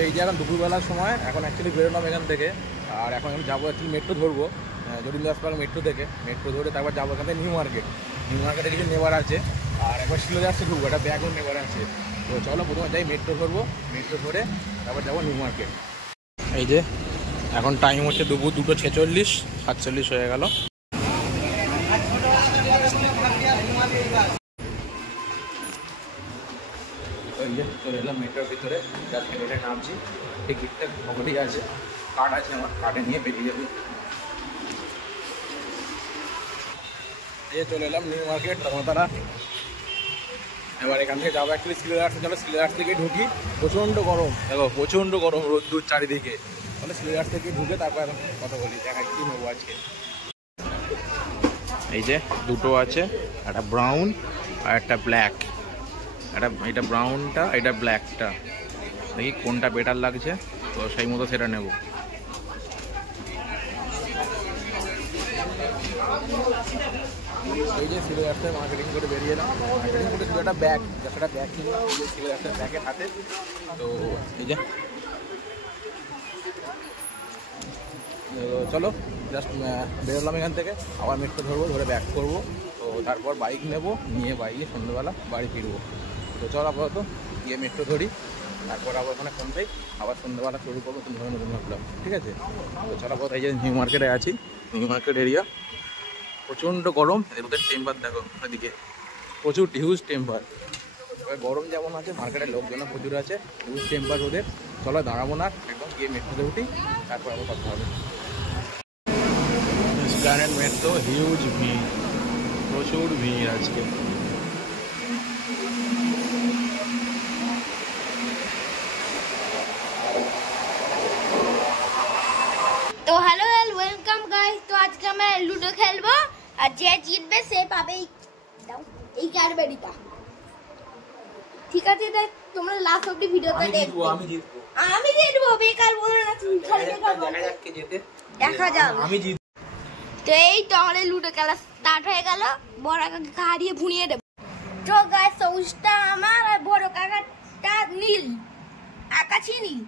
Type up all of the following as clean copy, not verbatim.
এই যে এখন দুপুরবেলার সময়, এখন অ্যাকচুয়ালি বেরোলাম এখান থেকে। আর এখন আমি যাবো অ্যাকচুয়ালি মেট্রো ধরবো, জটিলদাস পার্ক মেট্রো থেকে। মেট্রো ধরে তারপর যাবো এখান থেকে নিউ মার্কেট। নিউ মার্কেটে কিছু নেবার আছে, আর একবার শিলাদাসে ঢুকবো, একটা ব্যাগও নেবার আছে। তো চলো প্রথমে যাই মেট্রো ধরবো, মেট্রো ধরে তারপর যাবো নিউ মার্কেট। এই যে এখন টাইম হচ্ছে দুপুর 2:46, 47 হয়ে গেল। ওই যে চলে এলাম মেট্রোর ভিতরে, যা ছেলেটা নামছি। টিকিটটা পকেটেই আছে, কার্ড আছে আমার, কার্ডে নিয়ে বেরিয়ে যাবে। এই চলে এলাম নিউ মার্কেট ধর্মতলা। এবার এখান থেকে যাবো অ্যাকচুয়ালি শিলাদাসে। চলো শিলাদাস থেকে ঢুকি, প্রচণ্ড গরম, দেখো প্রচণ্ড গরম, রোদ্দুর চারিদিকে। তাহলে শিলাদাস থেকে ঢুকে তারপর কথা বলি, দেখা কী নেবো আজকে। এই যে দুটো আছে, একটা ব্রাউন আর একটা ব্ল্যাক। এটা ব্রাউনটা, এটা ব্ল্যাকটা, দেখি কোনটা বেটার লাগছে, তো সেই মতো সেটা নেব। এই যে শিলাদাসে মার্কেটিং করে বেরিয়ে এলাম। মার্কেটিং করে শুধু একটা ব্যাগ, একটা ব্যাগ কিনলাম শিলাদাসের ব্যাগের হাতে। তো এই যে চলো জাস্ট বেরোলাম এখান থেকে, আবার মেট্রো ধরবো, ধরে ব্যাক করবো। তো তারপর বাইক নেবো, নিয়ে বাইকে সন্ধ্যেবেলা বাড়ি ফিরবো। তো চলো আপাতত গিয়ে মেট্রো ধরি, তারপর আবার ওখানে ফোনটাই আবার সন্ধ্যেবেলা শুরু করবো নতুন নতুন ভাবলাম, ঠিক আছে। তো চলো আপাতত এই যে নিউ মার্কেটে আছি, নিউ মার্কেট এরিয়া। প্রচণ্ড গরম, ওদের টেম্পার দেখো ওদিকে, প্রচুর হিউজ টেম্পার। গরম যেমন আছে, মার্কেটের লোকজনও প্রচুর আছে, হিউজ টেম্পার ওদের। চলো দাঁড়াবো না, একদম গিয়ে মেট্রোতে উঠি, তারপর আবার কথা হবে। স্প্ল্যানেড মেট্রো, হিউজ ভিড়, প্রচুর ভিড় আজকে। তো হ্যালো ওয়েলকাম গাইস। তো আজকে আমরা লুডো খেলবো, আর যে জিতবে সে পাবে এই ক্যাডবেরিটা, ঠিক আছে? তাই তোমরা লাস্ট অবধি ভিডিওটা দেখো। আমি জিতবো, বেকার বলো না তুমি, খালি বেকার বলো। দেখা যাক আমি জিতবো। তো এই তো আমাদের লুডো খেলা স্টার্ট হয়ে গেল। বড় কাকাকে হারিয়ে ভুনিয়ে দেবো। তো গাইস সবুজটা আমার আর বড় কাকাটা নীল, আকাশি নীল।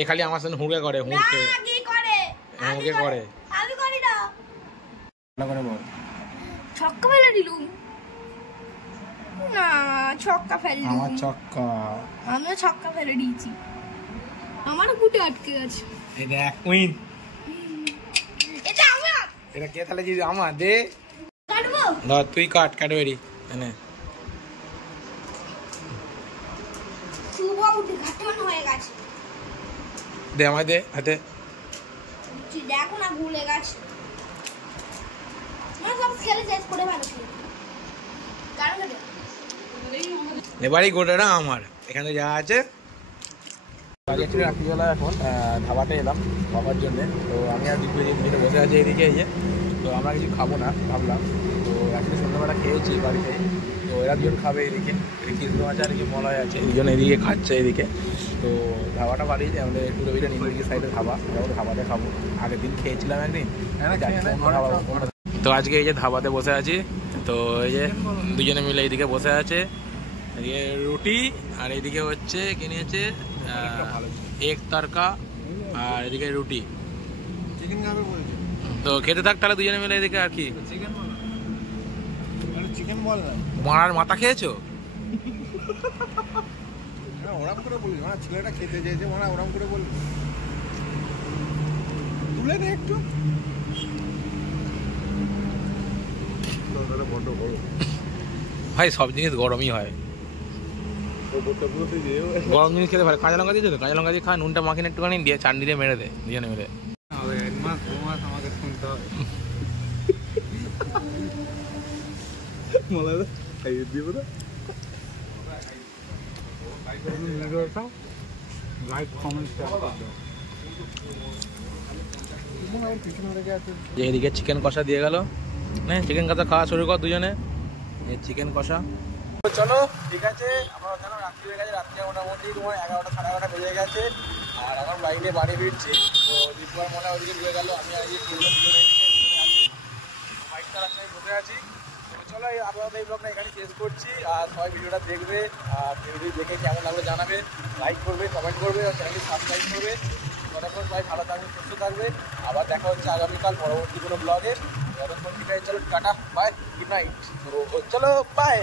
এ খালি আমার সাথে হুঁকে করে, হুঁকে করে। আমি করি না, ভালো করে বল। ছক্কা ফেলে দিলুম না, ছক্কা ফেলে দিলুম। আমার ছক্কা, আমিও ছক্কা ফেলে দিয়েছি, আমারও গুটে আটকে গেছে। এই দেখ উইন, এটা আমার। এটা কে তাহলে জিতবে? আমার দে, কাটবো। ধর তুই কাট, ক্যাডবেরি এনে। শুভ উঠে ঘাটমান হয়ে গেছে, দে আমায়, দে হাতে। দেখো না ভুলে গেছে, না সব খেলে শেষ করে ভালো ছিল। এবারই গোটাটা আমার, এখানে যা আছে। রাত্রিবেলা এখন ধাবাতে এলাম খাবার জন্যে। তো আমি আর দিকে বসে আছি এদিকে, এই যে। তো আমরা কিছু খাবো না ভাবলাম, তো অ্যাকচুয়ালি সন্ধ্যাবেলা খেয়েছি বাড়িতে। তো এরা দুজন খাবে এদিকে, কৃষ্ণ আছে আর কি মলয় আছে, দুজন এদিকে খাচ্ছে এদিকে। তো ধাবাটা বাড়িয়েছে আমাদের একটু রবিটা নিমদিকে সাইডে ধাবা, আমরা ধাবাতে খাবো। আগের দিন খেয়েছিলাম একদিন। তো আজকে এই যে ধাবাতে বসে আছি, তো এই যে দুজনে মিলে এইদিকে বসে আছে, এদিকে রুটি আর এদিকে হচ্ছে কি নিয়েছে এগ তরকা, আর এদিকে রুটি। তো খেতে থাক তাহলে দুজনে মিলে এদিকে। আর কি মারার মাথা খেয়েছো? ওরম করে বলি না, ছেলেটা খেতে চেয়েছে, ওরম করে বলি, তুলে নে একটু। ভাই সব জিনিস গরমই হয়, গরম জিনিস খেতে ভালো। কাঁচা লঙ্কা দিয়েছো তো, কাঁচা লঙ্কা দিয়ে খা, নুনটা মাখিয়ে একটুখানি দিয়ে চাটনি দিয়ে মেরে দে দুজনে মিলে। আমাকে শুনতে হবে। যে এদিকে চিকেন কষা দিয়ে গেল, হ্যাঁ চিকেন কষা খাওয়া শুরু কর দুজনে, এই চিকেন কষা। চলো ঠিক আছে, আমার ওখানে রাত্রি হয়ে গেছে, রাত্রে মোটামুটি তোমার 11টা সাড়ে 11টা বেজে গেছে। আর আমার বাইরে বাড়ি ফিরছি। তো দীপবার মনে ওদিকে ঢুকে গেল, আমি আর দুজনে আছি, বাইক চালাচ্ছি, আমি বসে আছি। চলো আপনাদের এই ব্লগটা এখানে শেষ করছি। আর সবাই ভিডিওটা দেখবে, আর ভিডিওটি দেখে কেমন লাগলো জানাবে, লাইক করবে, কমেন্ট করবে, আর চ্যানেলটি সাবস্ক্রাইব করবে। ততক্ষণ সবাই ভালো থাকবে, সুস্থ থাকবে। আবার দেখা হচ্ছে আগামীকাল পরবর্তী কোনো ব্লগে। ততক্ষণ ঠিক আছে, চলো টাটা, বাই, গুড নাইট। তো চলো বাই।